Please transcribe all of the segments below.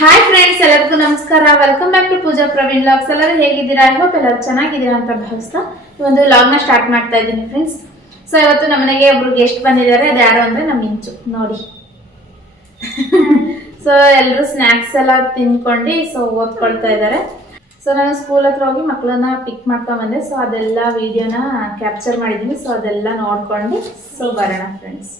Hi friends, ಎಲ್ಲರಿಗೂ ನಮಸ್ಕಾರ. Welcome back to Pooja Praveen vlogs. ಎಲ್ಲರೂ ಹೇಗಿದ್ದೀರಾ? ಐ ಹೋಪ್ ಎಲ್ಲರೂ ಚೆನ್ನಾಗಿದ್ದೀರಾ ಅಂತ ಭಾವಿಸ್ತಾ ಈ ಒಂದು ವ್ಲಾಗ್ನ ಸ್ಟಾರ್ಟ್ ಮಾಡ್ತಾ ಇದ್ದೀನಿ ಫ್ರೆಂಡ್ಸ್. ಸೊ ಇವತ್ತು ನಮ್ಮನೆಗೆ ಒಬ್ರು ಗೆಸ್ಟ್ ಬಂದಿದ್ದಾರೆ. ಅದು ಯಾರು ಅಂದರೆ ನಮ್ಮ ಇಂಚು ನೋಡಿ. ಸೊ ಎಲ್ಲರೂ ಸ್ನ್ಯಾಕ್ಸ್ ಎಲ್ಲ ತಿನ್ಕೊಂಡು ಸೊ ಓದ್ಕೊಳ್ತಾ ಇದ್ದಾರೆ. ಸೊ ನಾನು ಸ್ಕೂಲ್ ಹತ್ರ ಹೋಗಿ ಮಕ್ಕಳನ್ನ ಪಿಕ್ ಮಾಡ್ಕೊಂಡ್ ಬಂದೆ. ಸೊ ಅದೆಲ್ಲ ವಿಡಿಯೋನ ಕ್ಯಾಪ್ಚರ್ ಮಾಡಿದ್ದೀನಿ. ಸೊ ಅದೆಲ್ಲ ನೋಡ್ಕೊಂಡು ಸೊ ಬರೋಣ ಫ್ರೆಂಡ್ಸ್.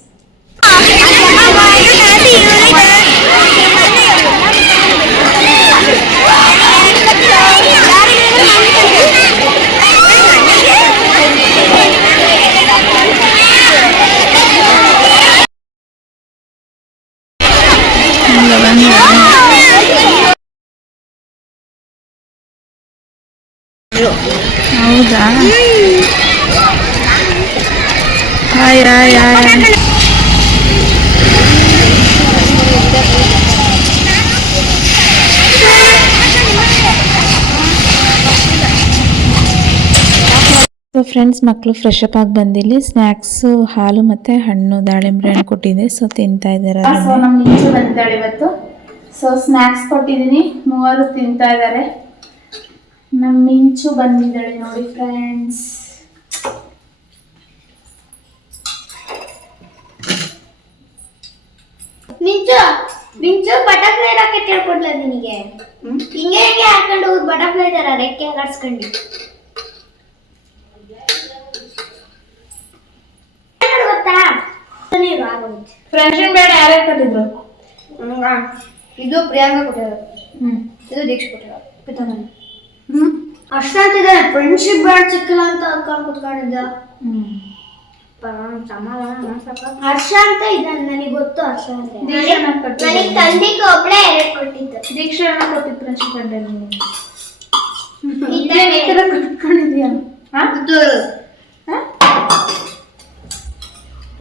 ಹೌದಾ? Hi hi hi. So friends, ಮಕ್ಕಳು ಫ್ರೆಶ್ ಅಪ್ ಆಗಿ ಬಂದಿಲ್ಲಿ ಸ್ನ್ಯಾಕ್ಸು, ಹಾಲು ಮತ್ತು ಹಣ್ಣು, ದಾಳಿಂಬೆ ಹಣ್ಣು ಕೊಟ್ಟಿದ್ದೆ. ಸೊ ತಿಂತಾ ಇದ್ದಾರೆ. ಸೊ ನಮ್ಮ ಇಂಚು ಬಂದಿದ್ದಾಳೆ ಇವತ್ತು. ಸೊ ಸ್ನ್ಯಾಕ್ಸ್ ಕೊಟ್ಟಿದ್ದೀನಿ, ಮೂವರು ತಿಂತಾ ಇದ್ದಾರೆ. ನಮ್ಮ ಇಂಚು ಬಂದಿದ್ದಾಳೆ ನೋಡಿ ಫ್ರೆಂಡ್ಸ್. ನಿಂಚು ಬಟರ್ಫ್ಲೈ ರಾಕೆಟ್ ಹೇಳ್ಕೊಡ್ಲ ನಿನಗೆ. ಹಿಂಗೆ ಹಿಂಗೆ ಹಾಕೊಂಡು ಹೋಗಿ ಬಟರ್ಫ್ಲೈ ತರ ರೆಕ್ಕೆ ಹಾರಿಸ್ಕೊಂಡು ಗೊತ್ತಾ? ಫ್ರೆಂಡ್ಶಿಪ್ ಬೇಡ ಯಾರೇ ಕೊಟ್ಟಿದ್ರು? ಇದು ಪ್ರಿಯಾಂಕಾ ಕೊಟ್ಟಿರೋದು, ಇದು ದೀಕ್ಷ ಕೊಟ್ಟಿರೋದು. ಅಷ್ಟ ಅಂತಿದ್ದಾರೆ. ಫ್ರೆಂಡ್ಶಿಪ್ ಬ್ಯಾಡ್ ಸಿಕ್ಕಿಲ್ಲ ಅಂತ ಅನ್ಕೊಂಡು ಕುತ್ಕೊಂಡಿದ್ದ. ಹರ್ಷ ಅಂತ ಇದ್ದಾನೆ, ನನಗೆ ಗೊತ್ತು. ಹರ್ಷ ಅಂತ ನನಗೆ ತಂದೆಗೆ ಒಬ್ಳೆ ಎರಡು ಕೊಟ್ಟಿದ್ದು. ದೀಕ್ಷಾ ಕೊಟ್ಟಿದ್ದು ಫ್ರೆಂಡ್ಶಿಪ್ ಕಟ್ಕೊಂಡಿದ್ಯಾ?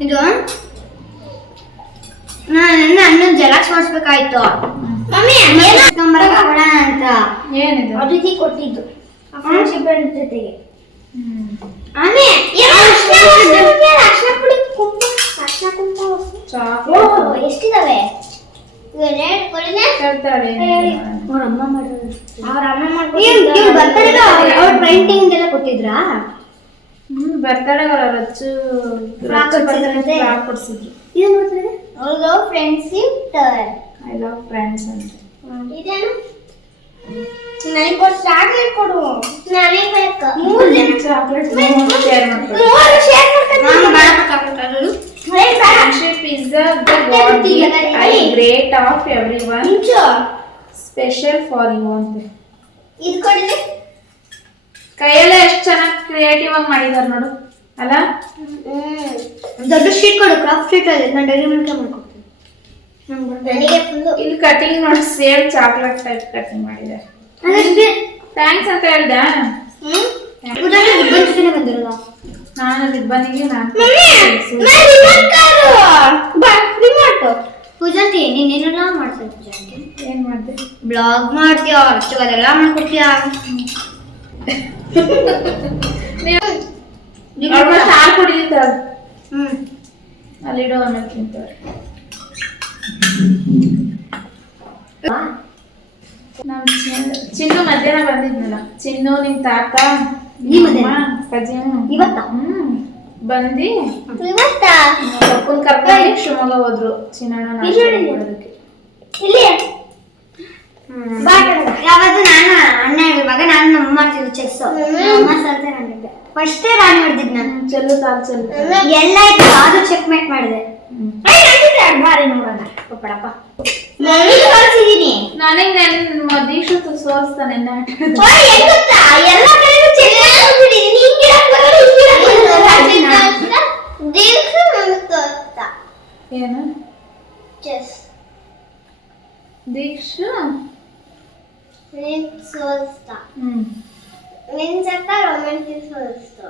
ಇದು ನಾನು ಅಣ್ಣನ ಜೆರಾಕ್ಸ್ ಮಾಡಿಸ್ಬೇಕಾಯ್ತು. ಮಮ್ಮಿ ಬರೋಣ ಅಂತ ಏನಿದು ಅದಿತಿ ಕೊಟ್ಟಿದ್ದು ಫ್ರೆಂಡ್ಶಿಪ್ ಜೊತೆಗೆ. ಎಷ್ಟಿದಾವೆ? ಅವ್ರ ಅಮ್ಮ ಪೇಂಟಿಂಗ್ ಎಲ್ಲ ಕೊಟ್ಟಿದ್ರಾ? ಬರ್ತಡೇ ರಚ್ಚು ಕೊಡ್ಸಿದ್ರು. ಅವ್ರದ್ದು ಫ್ರೆಂಡ್ಶಿಪ್ ಐ ಲವ್ ಫ್ರೆಂಡ್ಸ್ ಅಂತ. ಇದೇನು? ನನಗೆ ಚಾಕ್ಲೇಟ್ ಕೊಡು. ನನಗೆ ಬೇಕು. 3 ಜನ ಚಾಕ್ಲೇಟ್ ಶೇರ್ ಮಾಡ್ಕೊಳ್ಳಿ. Friendship is the what I great of everyone, special for you ಅಂತ. ಇದು ಕೊಡಿದೆ. ಕೈಯೆಲ್ಲ ಎಷ್ಟು ಚೆನ್ನಾಗಿ ಕ್ರಿಯೇಟಿವ್ ಆಗಿ ಮಾಡಿದಾರೆ ನೋಡು ಅಲ್ಲ. ದೊಡ್ಡ ಶೀಟ್ ಕೊಡು, ಕ್ರಾಫ್ಟ್ ಶೀಟ್ ಅಲ್ಲಿ ನಾನು ಡೈರಿ ಮಿಲ್ಕ್ ಮಾಡ್ಕೊಡ್ತೀನಿ. ಇಲ್ಲಿ ಕಟಿಂಗ್ ನೋಡಿ ಸೇಮ್ ಚಾಕ್ಲೇಟ್ ಟೈಪ್ ಕಟಿಂಗ್ ಮಾಡಿದ್ದಾರೆ. ಥ್ಯಾಂಕ್ಸ್ ಅಂತ ಹೇಳ್ದ. ಬಂದಿರಲ್ಲ ನಾನು ರಿಬ್ಬನಿಗೆ ಪೂಜಾಂತಿ ನೀನೇನೆಲ್ಲ ಮಾಡ್ತೀನಿ. ಪೂಜಾಂತಿ ಏನ್ ಮಾಡ್ದೆ? ಬ್ಲಾಗ್ ಮಾಡ್ತೀಯ, ಅಷ್ಟು ಅದೆಲ್ಲ ಮಾಡ್ಕೊಡ್ತೀಯ. ಹಾಲು ಕುಡಿತಾಳೆ. ಅಲ್ಲಿಡೋ ಆಮೇಲೆ ತಿಂತಾಳೆ. ನಮ್ ಚಿನ್ನು ಮಧ್ಯಾಹ್ನ ಬಂದಿದ್ನಲ್ಲ. ಚಿನ್ನು ನಿಮ್ ತಾತ ಅಪ್ಪಾಜಿ ಬಂದು ಪಪ್ಪನ್ ಕರ್ಕೊಂಡು ಶಿವಮೊಗ್ಗ ಹೋದ್ರು. ಚಿನ್ನಣ್ಣ ಯಾವತ್ತು ನಾನು ಅಣ್ಣ ಇವಾಗ ನಾನು ನಮ್ಮ ಮಾಡ್ತಿದ್ದೆ ಚೆಸ್. ಅಮ್ಮ ಸಲ್ತೆ ನಂದಿದ್ದೆ ಫಸ್ಟೇ ರಾಣಿ ಹೊಡೆದಿದ್ದು ನಾನು. ಚೆಲ್ಲು ತಾಲ್ ಚೆಲ್ಲು ಎಲ್ಲ ಆಯ್ತು, ಅದು ಚೆಕ್ ಮೇಟ್ ಮಾಡಿದೆ. ಬಾರಿ ನೋಡೋಣ ಪಪ್ಪಡಪ್ಪ. ಕಳ್ಸಿದೀನಿ ನನಗೆ ನನ್ನ ದೀಕ್ಷು ಸೋಲ್ಸ್ತಾನೆ. ಎಲ್ಲ ಏನು ಚೆಸ್ ದೀಕ್ಷು ಸೋಲ್ಸ್ತಾ ನಿನ್ಸತ್ತ ರೊಮ್ಯಾಂಟಿಕ್ ಸೋಲ್ಸ್ತಾ.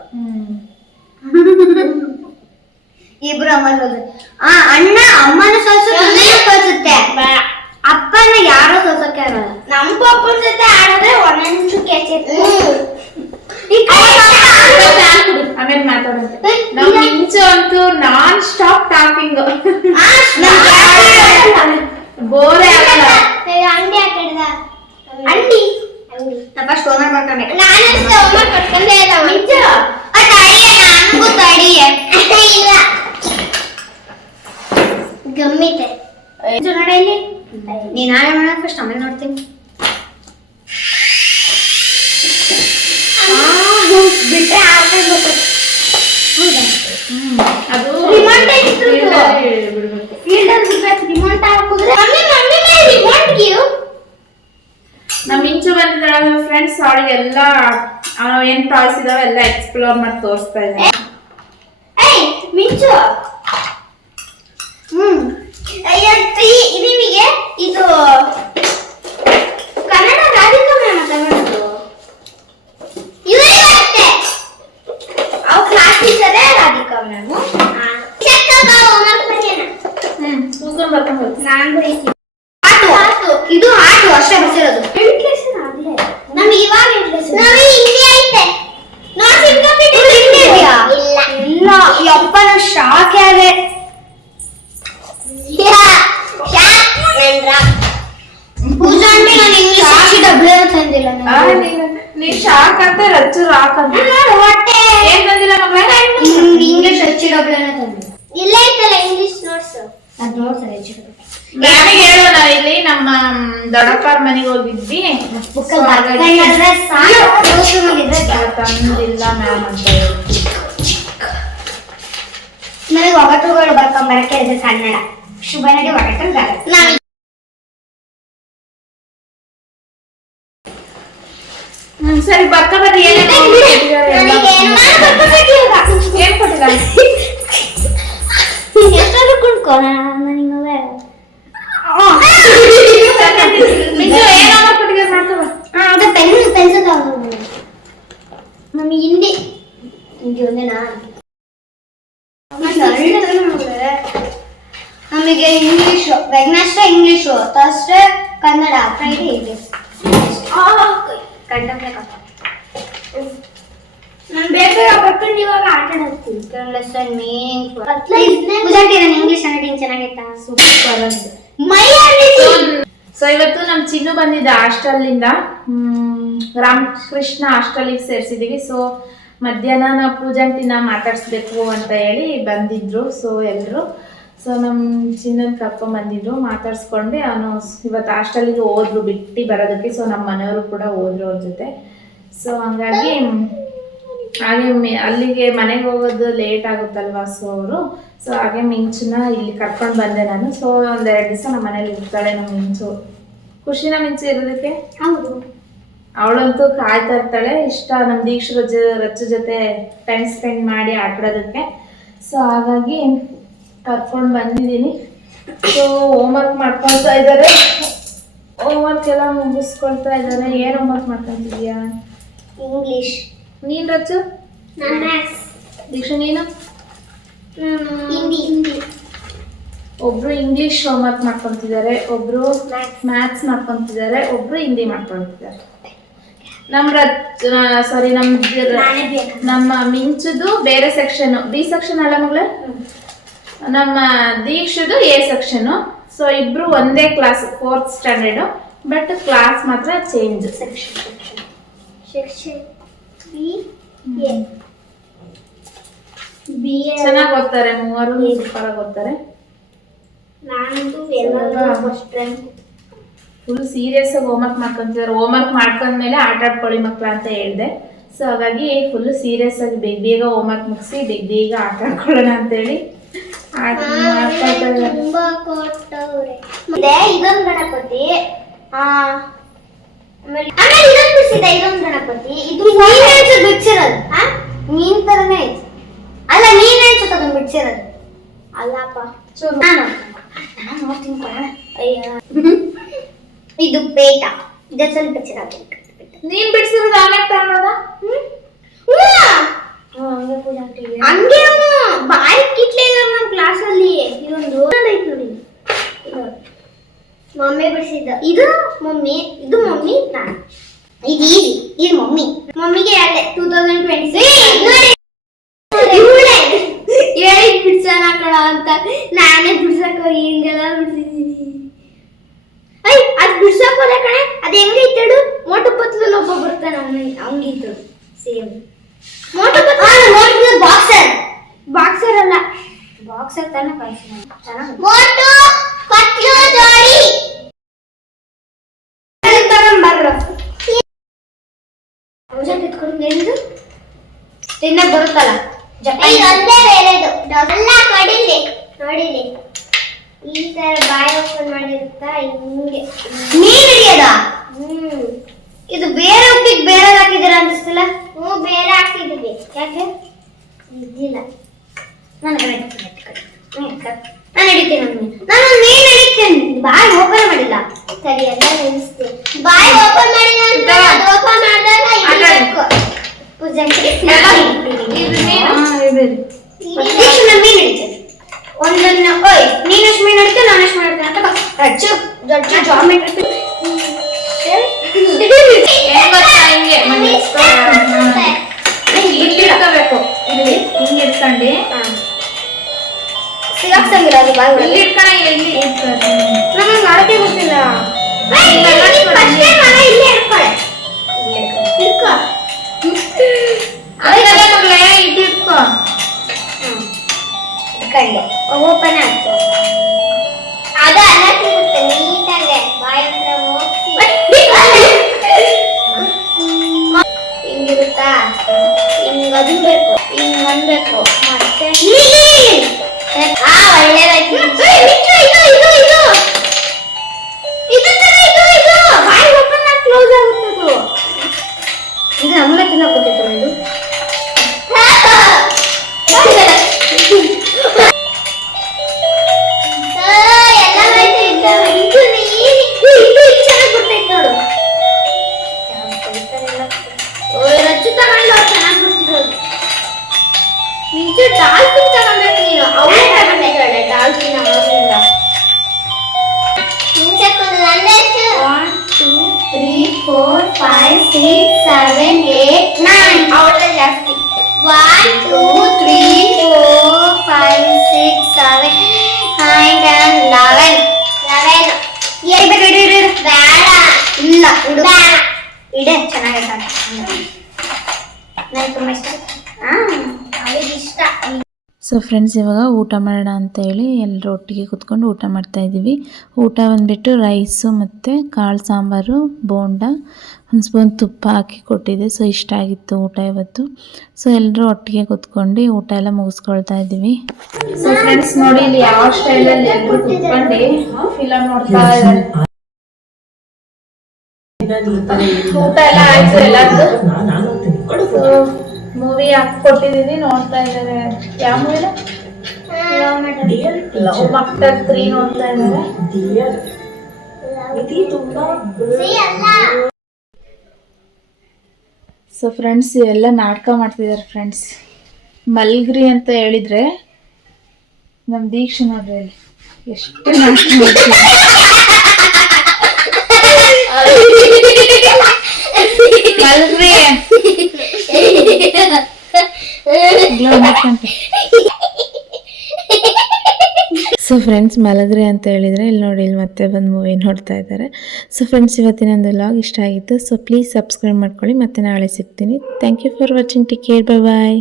ಇಬ್ರು ಅಮ್ಮ ಸೋಲ್ತಾರೆ. ಅಣ್ಣ ಅಮ್ಮನ ಸೋಲ್ಸುತ್ತೆ, ಅಪ್ಪನ ಯಾರೋ ಸೋಲ್ಸಕ್ಕೆ ಆಗಲ್ಲ. ನಮ್ಮ ಪಪ್ಪನ ಜೊತೆ ಆಡಿದ್ರೆ ಒಂದೊಂದು ಕೆಚೆ. ಆಮೇಲೆ ಮಾತಾಡುತ್ತೆ. ನಮ್ ಇಂಚು ಅಂತೂ ನಾನ್ ಸ್ಟಾಪ್ ಟಾಕಿಂಗ್. ಬೋರೇ ಆಗಲ್ಲ. ಬರ್ಕೊಬೇಕು. ನಾನು ಹೋಮ್ವರ್ಕ್ ಕಟ್ಕೊಂಡೇ ಇಲ್ಲ. ಮಿಂಚು ತಡಿಯ, ನನಗೂ ತಡಿಯ. ಇಲ್ಲ ಗಮ್ಮಿತೆ ನೋಡಿ ಇಲ್ಲಿ. ನೀನ್ ನಾಳೆ ಮಾಡೋಣ ಫಸ್ಟ್, ಆಮೇಲೆ ನೋಡ್ತೀನಿ. ಬಿಟ್ರೆ ಆಮೇಲೆ ಗೊತ್ತಾಗ್ತದೆ. ಅದು ರಿಮೋಟ್ ಫೀಲ್ಡಲ್ಲಿ ಬಿಡ್ಬೇಕು. ರಿಮೋಟ್ ಹಾಕಿದ್ರೆ ರಿಮೋಟ್ ಗಿವ್. ನಮ್ಮ ಮಿಂಚು ಬಂದಿದ್ದಾಳೆ ಫ್ರೆಂಡ್ಸ್, ಅವಳಿಗೆಲ್ಲ ಏನ್ ಟಾಯ್ಸ್ ಇದಾವೆ ಎಲ್ಲ ಎಕ್ಸ್ಪ್ಲೋರ್ ಮಾಡಿ ತೋರಿಸ್ತಾ ಇದ್ದಾರೆ. ಏಯ್ ಮಿಂಚು, ನಿಮಗೆ ಇದು ಕನ್ನಡ ರಾಧಿಕಾ ಮ್ಯಾಮ್ ತಗೊಂಡು ಇವರೇ ಬರುತ್ತೆ. ಅವ್ರ ಕ್ಲಾಸ್ ಟೀಚರೇ ರಾಧಿಕಾ ಮ್ಯಾಮ್. ಕೂತ್ಕೊಂಡ್ ಬರ್ಕೊಂಡು ಹೋಗ್ತೀನಿ. ನಾನು ಬರೀತೀನಿ. ಇದು ಆಟು ಅಷ್ಟೇ ಬರ್ಸಿರೋದು. ನಮಗೆ ಇವಾಗ ಹಿಂದಿ ಐತೆ. ಇಲ್ಲ ಯಪ್ಪ, ನಾನು ಶಾಕ್ ಆದೆ. ಪೂಜಾ ಆಂಟಿ, ನಾನು ಇಂಗ್ಲಿಷ್ ಡಬ್ಲ್ಯೂ ತಂದಿಲ್ಲ. ನೀ ಶಾಕ್ ಅಂತ ರಚ್ಚು ರಾಕ್ ಅಂತ ಏನ್ ಬಂದಿಲ್ಲ ಮಗಳೇ? ಇಂಗ್ಲಿಷ್ ಹಚ್ಚಿ ಡಬ್ಲ್ಯೂ ತಂದಿಲ್ಲ. ಇಲ್ಲ ಐತಲ್ಲ ಇಂಗ್ಲಿಷ್ ನೋಟ್ಸ್, ಅದು ನೋಡ್ತಾರೆ ಹಚ್ಚಿ ಡಬ್ಲ್ಯೂ. ಮ್ಯಾಮಿಗೆ ಹೇಳೋಣ, ಇಲ್ಲಿ ನಮ್ಮ ದೊಡ್ಡಪ್ಪಾರ ಮನೆಗೆ ಹೋಗಿದ್ವಿ, ತಂದಿಲ್ಲ ಮ್ಯಾಮ್ ಅಂತ ಹೇಳಿ. ನನಗೆ ಒಗಟುಗಳು ಬರ್ಕೊಂಬರಕ್ಕೆ ಇದೆ ಕನ್ನಡ. ಶುಭನಿಗೆ ಒಗಟು ಬರಲ್ಲ. ಸರಿ ಬರ್ಕ ಬರ್ರಿ. ಏನ್ ಕೊಟ್ಟಿದ್ದಾರೆ? ಎಷ್ಟಾದ್ರೂ ಕುಡ್ಕೋ. ನನಗೆ ಪೆನ್ಸಿಲ್ ತಗೊಂಡು ನಮಗೆ ಹಿಂದಿ ಒಂದೇನಾ? ನಮಗೆ English, Wednesday English, Thursday Kannada, Friday English. ನಾನು ಬೇಗ ಬರ್ಕೊಂಡು ಇವಾಗ ಆಟ ಆಡ್ತೀನಿ. ಲೆಸನ್ ಮೀನಿಂಗ್ ನಾನು ಇಂಗ್ಲಿಷ್ ಹ್ಯಾಂಡ್ ಚೆನ್ನಾಗಿತ್ತಾ? ಸೂಪರ್ ಅಂತ ಮೈ. ಸೊ ಇವತ್ತು ನಮ್ ಚಿನ್ನು ಬಂದಿದ್ದ ಹಾಸ್ಟೆಲಿಂದ, ರಾಮಕೃಷ್ಣ ಹಾಸ್ಟೆಲಿಗೆ ಸೇರಿಸಿದೀವಿ. ಸೊ ಮಧ್ಯಾಹ್ನ ನಾವು ಪೂಜಾಂಟಿನ ಮಾತಾಡ್ಸ್ಬೇಕು ಅಂತ ಹೇಳಿ ಬಂದಿದ್ರು. ಸೊ ಎಲ್ರು ನಮ್ಮ ಚಿನ್ನನ್ ಕರ್ಕೊಂಡ್ ಬಂದಿದ್ರು, ಮಾತಾಡ್ಸ್ಕೊಂಡು ಅವನು ಇವತ್ತು ಹಾಸ್ಟೆಲಿಗೆ ಹೋದ್ರು ಬಿಟ್ಟು ಬರೋದಕ್ಕೆ. ಸೊ ನಮ್ಮ ಮನೆಯವರು ಕೂಡ ಹೋದ್ರು ಅವ್ರ ಜೊತೆ. ಸೊ ಹಂಗಾಗಿ ಹಾಗೆ ಅಲ್ಲಿಗೆ ಮನೆಗೆ ಹೋಗೋದು ಲೇಟ್ ಆಗುತ್ತಲ್ವಾ, ಸೊ ಅವರು. ಸೊ ಹಾಗೆ ಮಿಂಚುನ ಇಲ್ಲಿ ಕರ್ಕೊಂಡು ಬಂದೆ ನಾನು. ಸೊ ಒಂದೆರಡು ದಿವಸ ನಮ್ಮ ಮನೇಲಿ ಇರ್ತಾಳೆ ನಮ್ಮ ಮಿಂಚು. ಖುಷಿನ ಮಿಂಚು ಇರೋದಕ್ಕೆ? ಹೌದು. ಅವಳಂತೂ ಕಾಯ್ತಾ ಇರ್ತಾಳೆ, ಇಷ್ಟ ನಮ್ಮ ದೀಕ್ಷರ ರಚ್ಚ ಜೊತೆ ಟೈಮ್ ಸ್ಪೆಂಡ್ ಮಾಡಿ ಆಟಾಡೋದಕ್ಕೆ. ಸೊ ಹಾಗಾಗಿ ಕರ್ಕೊಂಡು ಬಂದಿದ್ದೀನಿ. ಸೊ ಹೋಮ್ವರ್ಕ್ ಮಾಡ್ಕೊಳ್ತಾ ಇದ್ದಾರೆ, ಹೋಮ್ವರ್ಕ್ ಎಲ್ಲ ಮುಗಿಸ್ಕೊಳ್ತಾ ಇದ್ದಾರೆ. ಏನು ಹೋಮ್ವರ್ಕ್ ಮಾಡ್ಕೊತಿದ್ಯಾ? ಇಂಗ್ಲಿಷ್. ನೀನು ರಚ್ಚು? ದೀಕ್ಷಾ ನೀನು? ಹಿಂದಿ. ಒಬ್ರು ಇಂಗ್ಲಿಷ್ ಹೋಮ್ವರ್ಕ್ ಮಾಡ್ಕೊತಿದ್ದಾರೆ, ಒಬ್ರು ಮ್ಯಾಥ್ಸ್ ಮಾಡ್ಕೊತಿದ್ದಾರೆ, ಒಬ್ರು ಹಿಂದಿ ಮಾಡ್ಕೊತಿದ್ದಾರೆ. ನಮ್ಮ ಮಿಂಚುದು ಬೇರೆ ಸೆಕ್ಷನ್, ಬಿ ಸೆಕ್ಷನ್ ಅಲ್ಲ ಮಗಳೇ. ನಮ್ಮ ದೀಕ್ಷುದು ಎ ಸೆಕ್ಷನ್. ಸೊ ಇಬ್ರು ಒಂದೇ class, 4th standard, but class ಮಾತ್ರ ಚೇಂಜ್. ಚೆನ್ನಾಗಿ ಓದ್ತಾರೆ, ಮೂವರು ಸೂಪರ್ ಆಗಿ ಓದ್ತಾರೆ. ಫುಲ್ ಸೀರಿಯಸ್ ಆಗಿ ಹೋಮ್ವರ್ಕ್ ಮಾಡ್ಕೊಂತಿದ್ದಾರೆ. ಹೋಮ್ವರ್ಕ್ ಮಾಡ್ಕೊಂಡ್ಮೇಲೆ ಆಟ ಆಡ್ಕೊಳ್ಳಿ ಮಕ್ಳ ಅಂತ ಹೇಳಿದೆ. ಸೊ ಹಾಗಾಗಿ ಫುಲ್ ಸೀರಿಯಸ್ ಆಗಿ ಬೇಗ ಹೋಮ್ವರ್ಕ್ ಮುಗಿಸಿ ಬೇಗ ಆಟ ಆಡ್ಕೊಳ್ಳೋಣ ಅಂತೇಳಿ ಇದೊಂದು ಗಣಪತಿ, ಇದೊಂದು ಗಣಪತಿ. ಇದು ಬಿಡ್ಸಿರೋದು ನೀನ್ ತರನೇ ಐತಿ. ಅಲ್ಲ ನೀನ್ ಅನ್ಸುತ್ತ ಅದನ್ನ ಬಿಡ್ಸಿರೋದು ಅಲ್ಲಪ್ಪ. ಇದು ಪೇಟ, ಇದ ಸ್ವಲ್ಪ ಬಿಡ್ಸಿರೋದು. ನೀನ್ ಬಿಡ್ಸಿರೋದು ಆಮೇಲೆ ತಗೊಳೋದ? ಹಂಗೆ ಬಾಯಿ ಕಿಟ್ಲೆ ನಮ್ಮ ಕ್ಲಾಸ್ ಅಲ್ಲಿ. ಇದೊಂದು ಐತಿ ನೋಡಿ, ಮಮ್ಮಿ ಬಿಡಿಸಿದ್ದ. ಇದು ಮಮ್ಮಿ, ಇದು ಮಮ್ಮಿ, ನಾನು. ಇದು ಮಮ್ಮಿ. ಮಮ್ಮಿಗೆ ಹೇಳಿದೆ 2026 ಹೇಳಿ ಬಿಡ್ಸೋಣ ಕಣ ಅಂತ. ನಾನೇ ಬಿಡ್ಸಕ್ ಹೋಗಿ ಹಿಂಗೆಲ್ಲ ಬಿಡ್ಸಿದೀನಿ. ಅದ್ ಬಿಡ್ಸಕ್ ಹೋದ ಕಣೆ. ಅದ್ ಹೆಂಗೈತೆ ಹೇಳು? ಮೋಟು ಪತ್ಲಲ್ಲಿ ಒಬ್ಬ ಬರ್ತಾನೆ, ಹಂಗಿತ್ತು ಸೇಮ್ ಮೋಟು ಬಾಕ್ಸರ್ ಬಾಕ್ಸರ್ ಅಲ್ಲ ಬಾಕ್ಸರ್ ತಾನೇ ಮೋಟು ಪತ್ಲು ಜೋಡಿ ತಗೊಂಬರ್ರು ಔಷಧ ಇಟ್ಕೊಂಡು ನಿಂದು ತಿನ್ನಕ್ ಬರುತ್ತಲ್ಲ ಜಪಾನ್ ಒಂದೇ ಬೇರೆದು ಎಲ್ಲ ಕಡಿಲಿ ನೋಡಿಲಿ ಈ ತರ ಬಾಯಿ ಓಪನ್ ಮಾಡಿರುತ್ತಾ ಹಿಂಗೆ ನೀನ್ ಹಿಡಿಯದ ಇದು ಬೇರೆ ಉಪ್ಪಿಗೆ ಬೇರೆ ಹಾಕಿದ್ದೀರಾ ಅನಿಸ್ತಿಲ್ಲ ಬೇರೆ ಹಾಕಿದ್ದೀವಿ ಯಾಕೆ ಇದ್ದಿಲ್ಲ ನಾನು ಹಿಡಿತೀನಿ ನಾನು ನೀನ್ ಹಿಡಿತೀನಿ ಬಾಯಿ ಓಪನ್ ಮಾಡಿಲ್ಲ ಸರಿ ಎಲ್ಲ ನಿಲ್ಲಿಸ್ತೀನಿ ಬಾಯಿ ಓಪನ್ ಮಾಡಿದ ಓಪನ್ ಮಾಡಿದಾಗ ಮೀನ್ ಹಿಡಿತೇನೆ ಒಂದನ್ನ ಓಯ್ ನೀನಷ್ಟು ಮೀನ್ ಹಿಡಿತೆ ನಾನಷ್ಟು ಮೀನ್ ಹಿಡಿತೇನೆ ಅಂತ ರಚ್ಚು ದೊಡ್ಡ ಜಾಮೆಟ್ರಿ ಹಿಂಗೆ ಇಟ್ಕೊಂಡು ಸಿಗಾಕ್ಸಂಗಿಲ್ಲ ಅದು ಬಾಯಿ ನಮಗೆ ಮಾಡಕ್ಕೆ ಗೊತ್ತಿಲ್ಲ ಓಪನ್ ಆಗ್ತದೆ ಅದು ಅನ್ನಕ್ಕಿರುತ್ತೆ ನೀಟಾಗೆ ಬಾಯಿ ಹತ್ರ ಹೋಗ್ಸಿ ಹಿಂಗಿರುತ್ತಾ ಹಿಂಗ್ ಅದು ಬೇಕು ಹಿಂಗ್ ಅನ್ಬೇಕು ಮತ್ತೆ ಒಳ್ಳೇದಾಯ್ತು ಬಾಯಿ ಓಪನ್ ಆಗಿ ಕ್ಲೋಸ್ ಆಗುತ್ತದು ಇದು ನಮ್ಮನೆ ತಿನ್ನಕ್ ಗೊತ್ತಿತ್ತು ಇದು ಡಾಲ್ಫಿನ್ ತಗೊಂಡ್ಬೇಕು ನೀನು ಅವಳೇ ತಗೊಂಡಿದ್ದಾಳೆ ಡಾಲ್ಫಿನ್ ಅವಳಿಂದ 1 2 3 4 5 6 7 8 9 ಅವಳೇ ಜಾಸ್ತಿ 1 2 3 4 5 6 7 9 10 11 ಬೇಡ ಇಲ್ಲ ಇಡೆ ಚೆನ್ನಾಗಿದೆ ನನಗೆ ತುಂಬ ಇಷ್ಟ ಅವಳಿಗೆ ಇಷ್ಟ. ಸೊ ಫ್ರೆಂಡ್ಸ್ ಇವಾಗ ಊಟ ಮಾಡೋಣ ಅಂತ ಹೇಳಿ ಎಲ್ಲರೂ ಒಟ್ಟಿಗೆ ಕೂತ್ಕೊಂಡು ಊಟ ಮಾಡ್ತಾ ಇದ್ದೀವಿ. ಊಟ ಬಂದುಬಿಟ್ಟು ರೈಸು ಮತ್ತು ಕಾಳು ಸಾಂಬಾರು ಬೋಂಡ ಒಂದು ಸ್ಪೂನ್ ತುಪ್ಪ ಹಾಕಿ ಕೊಟ್ಟಿದ್ದೆ. ಸೊ ಇಷ್ಟ ಆಗಿತ್ತು ಊಟ ಇವತ್ತು. ಸೊ ಎಲ್ಲರೂ ಒಟ್ಟಿಗೆ ಕೂತ್ಕೊಂಡು ಊಟ ಎಲ್ಲ ಮುಗಿಸ್ಕೊಳ್ತಾ ಇದ್ದೀವಿ. ಸೊ ಫ್ರೆಂಡ್ಸ್ ನೋಡಿ ಇಲ್ಲಿ ಯಾವ ಸ್ಟೈಲಲ್ಲಿ ಎಲ್ಲರೂ ಕೂತ್ಕೊಂಡು ಫಿಲಮ್ ನೋಡ್ತಾ ಇದ್ದಾರೆ. ಊಟ ಎಲ್ಲ ಆಯ್ತು ಎಲ್ಲಾದ್ರು. ಮೂವಿ ಹಾಕೊಟ್ಟಿದೀನಿ ನೋಡ್ತಾ ಇದ್ದಾರೆ. ಯಾವ ಮೂವಿನ ಲವ್ ಮಕ್ಟರ್ 3 ನೋಡ್ತಾ ಇದ್ದಾರೆ. ಸೊ ಫ್ರೆಂಡ್ಸ್ ಎಲ್ಲ ನಾಟಕ ಮಾಡ್ತಿದ್ದಾರೆ ಫ್ರೆಂಡ್ಸ್. ಮಲ್ಗ್ರಿ ಅಂತ ಹೇಳಿದ್ರೆ ನಮ್ಮ ದೀಕ್ಷೆ ನೋಡ್ರಿ ಅಲ್ಲಿ ಎಷ್ಟು ನಾಟಕ ಮಾಡ್ತಿದ್ದಾರೆ. ಮಲ್ಗ್ರಿ ಸೊ ಫ್ರೆಂಡ್ಸ್ ಮಲಗ್ರಿ ಅಂತ ಹೇಳಿದರೆ ಇಲ್ಲಿ ನೋಡಿ ಇಲ್ಲಿ ಮತ್ತೆ ಬಂದು ಮೂವಿ ನೋಡ್ತಾ ಇದ್ದಾರೆ. ಸೊ ಫ್ರೆಂಡ್ಸ್ ಇವತ್ತಿನ ಒಂದು ವ್ಲಾಗ್ ಇಷ್ಟ ಆಗಿತ್ತು. ಸೊ ಪ್ಲೀಸ್ ಸಬ್ಸ್ಕ್ರೈಬ್ ಮಾಡ್ಕೊಳ್ಳಿ. ಮತ್ತೆ ನಾಳೆ ಸಿಗ್ತೀನಿ. Thank you for watching. Take care. Bye bye.